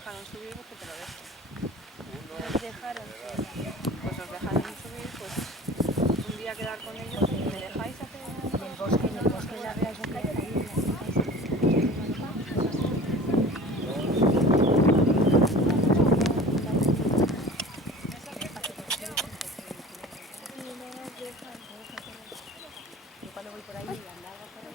dejaron subir, pues que te lo dejen. Nos dejaron subir. Pues os dejaron subir, pues un día quedar con ellos, pues me dejáis hacer en el bosque de la Real Sociedad. Yo cuando voy por ahí andaba por ahí.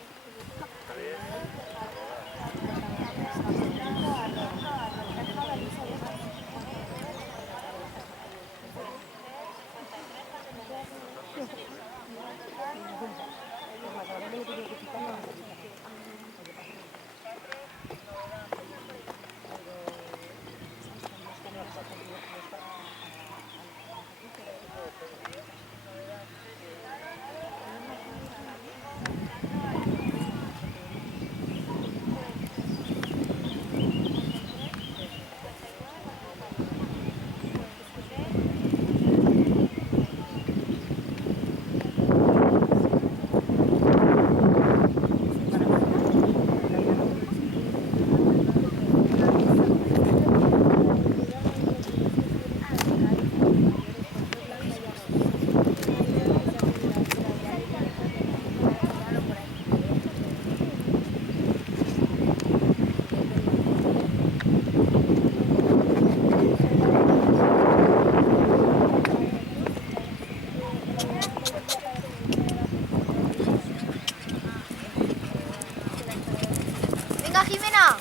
Venga, Jimena.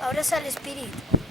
Ahora sale Spirit.